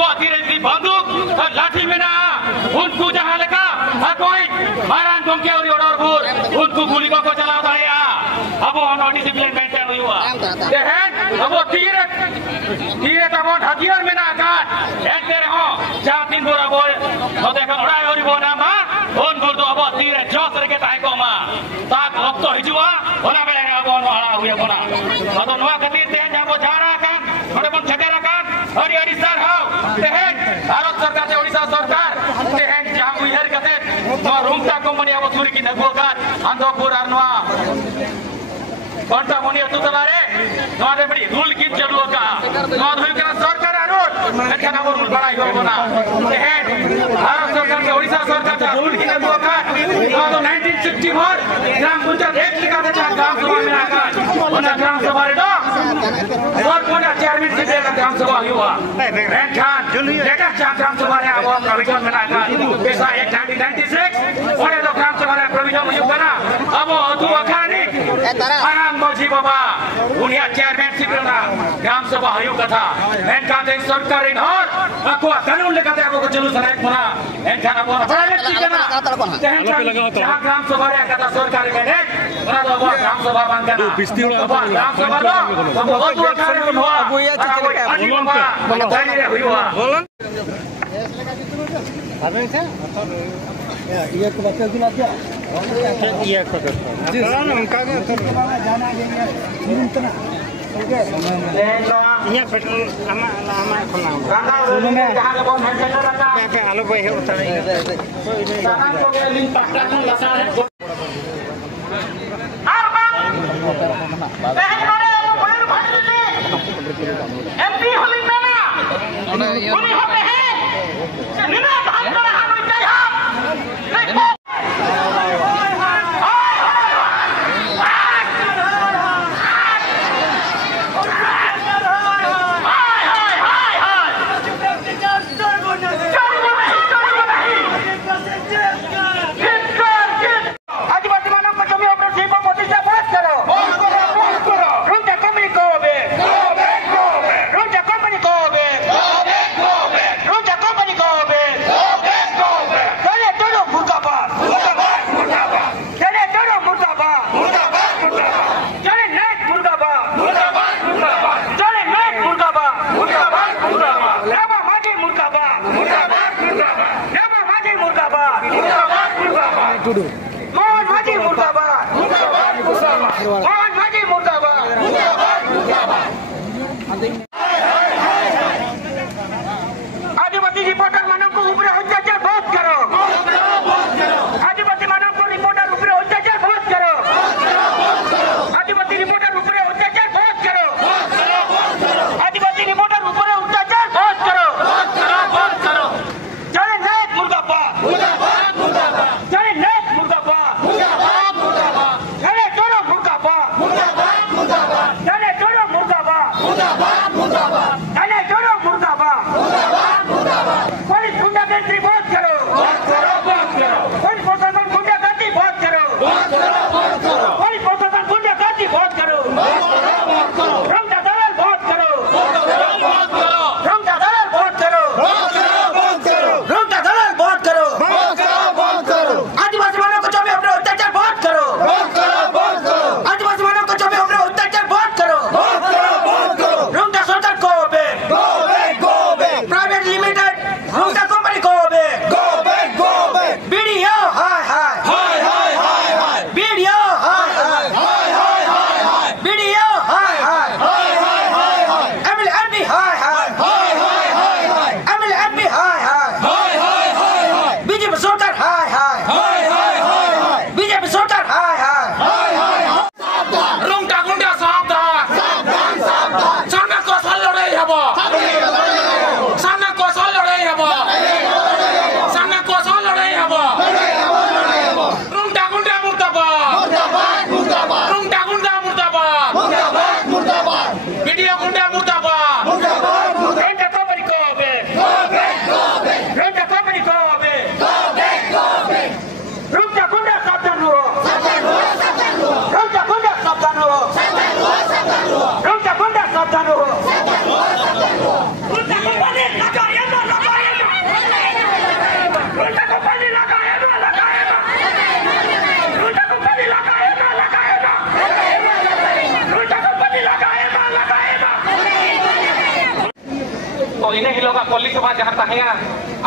उनको अतिरिक्त बंदूक और लाठी में ना उनको जहाँ लगा कोई मारान धमकी और ऑर्डर बोल उनको गोली को चला दिया अब वो डिसिप्लिन मेंटेन हुआ देखें अब वो तीर तब वो हथियार में ना काट ऐसे रहो जहाँ तीन बोरा बोल तो देखो उड़ाई और वो ना माँ उनको तो अब तीर जोश रखे ताई को माँ ताक वक्त तो हिजुआ बोला मिलेगा अब वो हरा हुए बोला तो नवा कतीर दे जहाँ वो जा रहा का थोड़े बहुत छटे रखा और ये ओडिशा हाउ देखें भारत सरकार से ओडिशा सरकार देखें जहाँ वो इधर कहते तो रूमता कंपनी अब सूरी की नगुआ का अंधोपुर अर्नवा कौनसा मुनिया तू चला रे नवादे बड़ी रूल की जरूर का नवादे के सरकार रूल अच्छा ना वो रूल बड़ा ही होगा ना देखें भारत सरकार के ओडिशा सरकार का रूल की नगुआ का नवादे 1964 ग्राम पंचायत एक लिखा था जहाँ ग्राम सभा में आकर उन्हें ग्राम सभा रे दो और कोना चेयरमैन से देकर ग्राम सभा हुआ रैंक खान लेटेस्ट जहाँ ग्राम सभा ने अब प्रोविजन में आकर पैसा 1996 और ये तो ग्राम सभा ने प्रोविजन में युक्त ना अब वो तू अखानी मोजी बाबा उन्हें चेयरमैन सिपरना ग्राम सभा आयोग कथा एंड काते सरकार इन और आपको कानून लेकर दे आपको चलो सराय कोना एंड खाना बोला बड़ा लेती करना जहाँ ग्राम सभा रे कथा सरकार में ने बना दो ग्राम सभा बंद करना ग्राम सभा दो तो बहुत हुआ कार्य हुआ हुआ अबे से ये को बात कर दिया ये को जी उनका जाना गया निरंतर ओके ये पेट्रोल हमारा खोलना होगा जहां के बहुत हेल्प रखा पे आलो भाई है उतर सामान को लिंक पकड़ा कर लसा है एमपी होली में ना उन्हीं होते हैं निना धान का हाथ में चाहिए मोहन माजी मुर्दाबाद मोहन माजी मुर्दाबाद आदिवासी रिपोर्टर मानव को ऊपर अत्याचार बहुत करो आदिवासी मानव को रिपोर्टर ऊपर अत्याचार बहुत करो आदिवासी रिपोर्टर ऊपर अत्याचार बहुत करो आदिवासी रिपोर्टर ऊपर अत्याचार बहुत करो चले नायक मुर्दाबाद चले नायक मुर्दाबाद चले दोनों मुर्दाबाद चले दोनों मुर्दाबाद चले दोनों मुर्दाबाद पुलिस गुंडागर्दी बहुत करो पुलिस प्रशासन गुंडागर्दी बहुत करो पुलिस प्रशासन गुंडागर्दी बहुत करो रंगा दलाल बहुत करो रंगा दलाल बहुत करो रंगा दलाल बहुत करो आदिवासी मानव को चौबे अपने अत्याचार बहुत करो आदिवासी मानव को चौबे अपने अत्याचार बहुत करो रंगा सरकार को प्राइवेट लिमिटेड रंगा कंपनी को वीडियो हाय वीडियो हाय वीडियो हाय एमएलएमपी हाय एमएलएमपी हाय बीजेपी सरकार हाय बीजेपी सरकार हाय रुंगा गुंडा सावधान सामने को साल लड़ाई हबो सामने को साल लड़ाई हबो सामने को साल लड़ाई हबो रुंगा गुंडा मुर्दाबाद रुंगा गुंडा मुर्दाबाद वीडियो गुंडा मुर्दाबाद रंगा कंपनी को रंगा कंपनी को रंगा गुंडा सावधान हो रंगा गुंडा सावधान हो रंगा गुंडा सावधान हो इन हिलोगा पल्ली सभा जहाँ तहना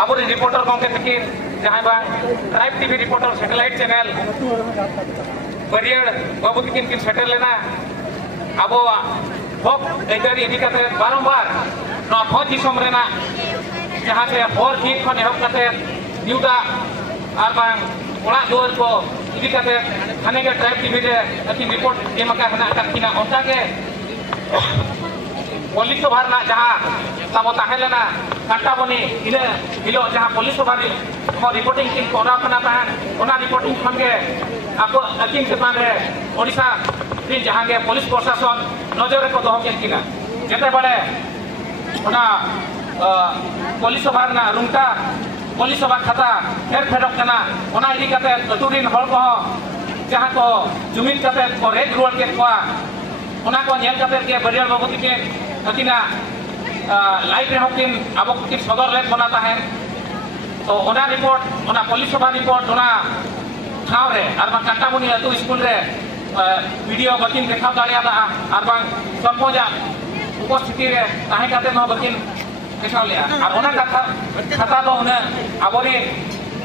अब रिपोर्टर गंके तकिन जहाँ बांग tribe TV reporter satellite channel बरियर बाबू तकिन किन सेटल लेना अब हक एजारी इदी कते बारंबार नवा भोज दिसम रेना जहाँ से हर हित खन एहब कते न्यूटा आर बांग ओड़ा दुआर को इदी कते थाने के ट्राइब टीवी रे अकिन रिपोर्ट एमका हना ककिना ओटा के पुलिस सभा जहाँ तब तहलेना कांटाबनी इन हिलो जहाँ पुलिस सभा रिपोर्टिंग किन कोना रिपोर्टिंग खन के आपको अकिन चेतान रे ओडिशा दिन जहाँ के पुलिस प्रशासन नजर को दोह किना जेते बड़े ओना पुलिस सभा रुंगटा पुलिस सभा खाता फेर फेरक कना ओना इदी कते अतुरिन हल को जहाँ को जुमिन कते को रेज रुआल के कोआ ओना को नेल कते के बरियाल बाबू के अकिना लाइव रे होकिन अब किन सदर ले बना ताहेन तो ओना रिपोर्ट ओना पुलिस सभा रिपोर्ट ओना ठाव रे आर बा कांटाबनी अतु स्कूल रे वीडियो बकिन देखा दाड़िया आर बा सरपंचा उपस्थिति रे ताहे काते न बकिन देखा लिया आर ओना खाता दो ओने आबोरी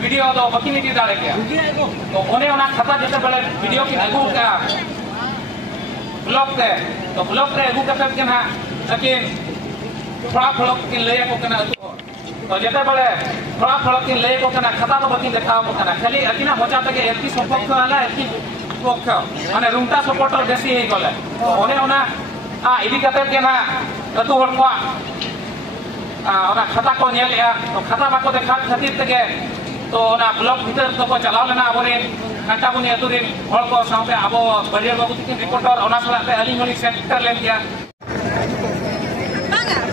वीडियो दो बकिन इदी दाड़े के तो ओने ओना खाता जते बेले वीडियो की अगु का ब्लॉक रे अगु कते के ना लेकिन थोड़ा फलक किन ले को कना तो जेते बेले थोड़ा फलक किन ले को कना खाता तो बकिन देखा को कना खाली अकिना मजा तक एकी सपक्ष वाला एकी पक्ष माने रुंटा सपोर्टर बेसी हे गले तो ओने ओना इदी कते के ना अतु हर को ओना खाता को नेलिया तो खाता बाको देखा खातिर तके तो ओना ब्लॉक भीतर तो को चलाव लेना आबोरे कांटाबनी अतुरिन हर को साथे आबो बरिया बाबू तिन रिपोर्टर ओना सलाते अली मनी सेंटर लेन गया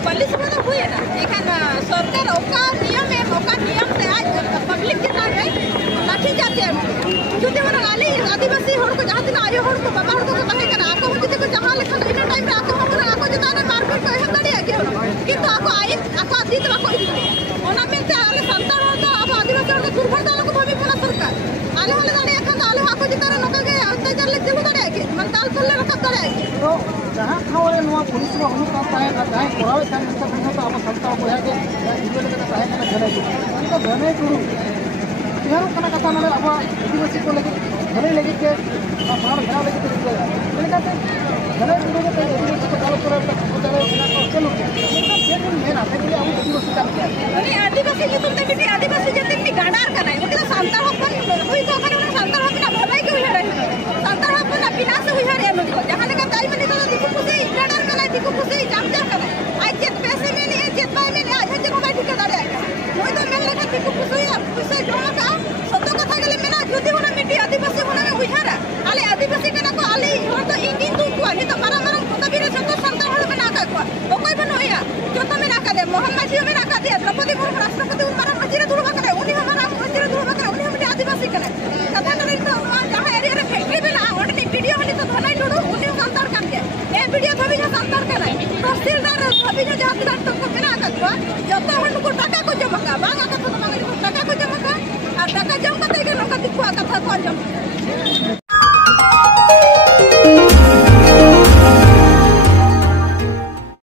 पुलिस में तो हुए ना लेकिन सरकार ओका नियम से आज पब्लिक के साथ लाठी जाते हैं जो मन आले आदिवासी हर को जहाँ दिन आयो हर को बाबा हर को कहे करना आपको मुझे को जहाँ लिखा इन टाइम रे आपको हम आपको जता मारपीट को है तड़ी आके किंतु आपको आए आपको आदि तो आपको ओना मिलते आले संतान तो आप आदिवासी को दुर्बल को भाभी पुना सरकार आले वाले दाड़े अखन आले आपको जता नका के अत्याचार ले देबो दाड़े आके मन ताल तले रखा दाड़े आके तो जहाँ खाओले नवा पुलिस में हम काम पाए ना जहाँ कोरावे कान से बना तो आप संस्था को है के वीडियो लेके चाहे ना घरे तो घरे गुरु यार कना कथा ना अब आदिवासी को लेके घरे लेके के प्राण घरा लेके तो लेके घरे गुरु के आदिवासी को चालू करे तो चलो चलो ये दिन मेन आते के हम आदिवासी काम किया अरे आदिवासी की तुम देखी आदिवासी जते की गांडार का नहीं मतलब संतान होपन हुई तो करे संतान होपन भलाई के हुई रे संतान होपन विनाश हुई रे जहां लगा ताई में तो दिखु खुशी गांडार का नहीं दिखु खुशी जामजा का आज जे पैसे में नहीं जे पाए में आज जे को ठीक दाड़े कोई तो मेल लगा दिखु खुशी खुशी जोड़ा का सत्य कथा गले मेना जुदी होना मिट्टी आदिवासी होना में हुई रे आले आदिवासी का को आले हो तो इंगिन तू को नहीं तो मारा मारा तो भी जो संतान हो में ना का को तो कोई बनोया जो तो में ना का दे मोहम्मद जी में ना का दे द्रौपदी मुर्मू राष्ट्रपति मारा मजीरे दुलवा करे उन्हीं हमारा मजीरे दुलवा करे उन्हीं हम आदिवासी करे कथा नहीं तो जहां एरिया रे फैक्ट्री में ना ओडनी वीडियो हनी तो धलाई टुडू उन्हीं संतान काम के ए वीडियो थबी जो संतान के नहीं तहसीलदार थबी जो जहां दिला तो को बिना का जो तो हम को टाका को जमा का बांगा का तो मांगे टाका को जमा का और टाका जमा का तो के लोग दिखवा कथा को जमा